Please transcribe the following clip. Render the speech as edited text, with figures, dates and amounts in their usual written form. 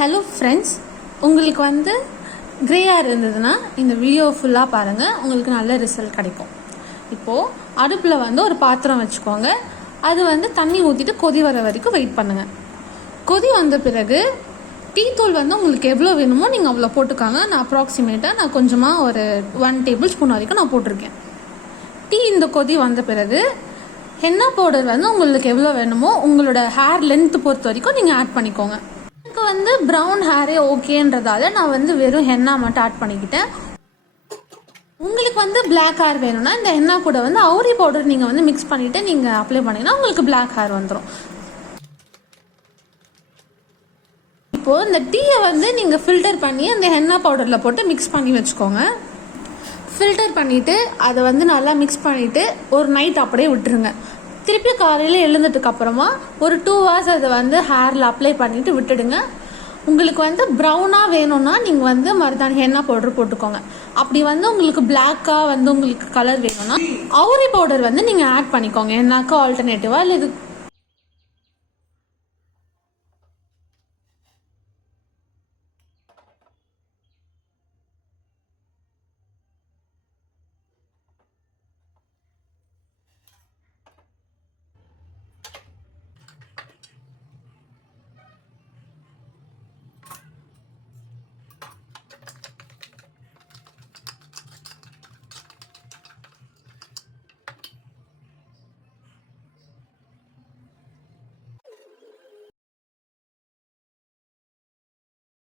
Hello friends, உங்களுக்கு grey hair இருந்ததுன்னா இந்த வீடியோ ஃபுல்லாக பாருங்கள், உங்களுக்கு நல்ல ரிசல்ட் கிடைக்கும். இப்போது அடுப்பில் ஒரு பாத்திரம் வச்சுக்கோங்க. அது தண்ணி ஊற்றிட்டு கொதி வர வரைக்கும் வெயிட் பண்ணுங்கள். கொதி வந்த பிறகு டீ தூள் உங்களுக்கு எவ்வளோ வேணுமோ நீங்கள் அவ்வளோ போட்டுக்காங்க. நான் அப்ராக்சிமேட்டாக கொஞ்சமாக ஒரு 1 டேபிள் ஸ்பூன் வரைக்கும் நான் போட்டிருக்கேன். இந்த கொதி வந்த பிறகு ஹென்னா பவுடர் உங்களுக்கு எவ்வளோ வேணுமோ உங்களோட ஹேர் லென்த் பொறுத்த வரைக்கும் நீங்கள் ஆட் பண்ணிக்கோங்க. எனக்கு ப்ரௌன் ஹேரே ஓகேன்றதால நான் வெறும் ஹென்னா மட்டும் ஆட் பண்ணிக்கிட்டேன். உங்களுக்கு பிளாக் ஹேர் வேணும்னா இந்த ஹென்னா கூட அவுரி பவுடர் நீங்கள் மிக்ஸ் பண்ணிவிட்டு நீங்கள் அப்ளை பண்ணிங்கன்னா உங்களுக்கு பிளாக் ஹேர் வந்துடும். இப்போது இந்த டீயை நீங்கள் ஃபில்டர் பண்ணி அந்த ஹென்னா பவுடரில் போட்டு மிக்ஸ் பண்ணி வச்சுக்கோங்க. ஃபில்டர் பண்ணிவிட்டு அதை நல்லா மிக்ஸ் பண்ணிவிட்டு ஒரு நைட் அப்படியே விட்டுருங்க. திருப்பி காலையில் எழுந்ததுக்கு அப்புறமா ஒரு 2 hours அதை ஹேரில் அப்ளை பண்ணிவிட்டு விட்டுடுங்க. உங்களுக்கு ப்ரௌனாக வேணும்னா நீங்கள் மருதாணி ஹென்னா பவுடர் போட்டுக்கோங்க. அப்படி உங்களுக்கு பிளாக்காக உங்களுக்கு கலர் வேணும்னா அவுரி பவுடர் நீங்கள் ஆட் பண்ணிக்கோங்க. ஹென்னாக்கு ஆல்டர்னேட்டிவாக இல்லை இது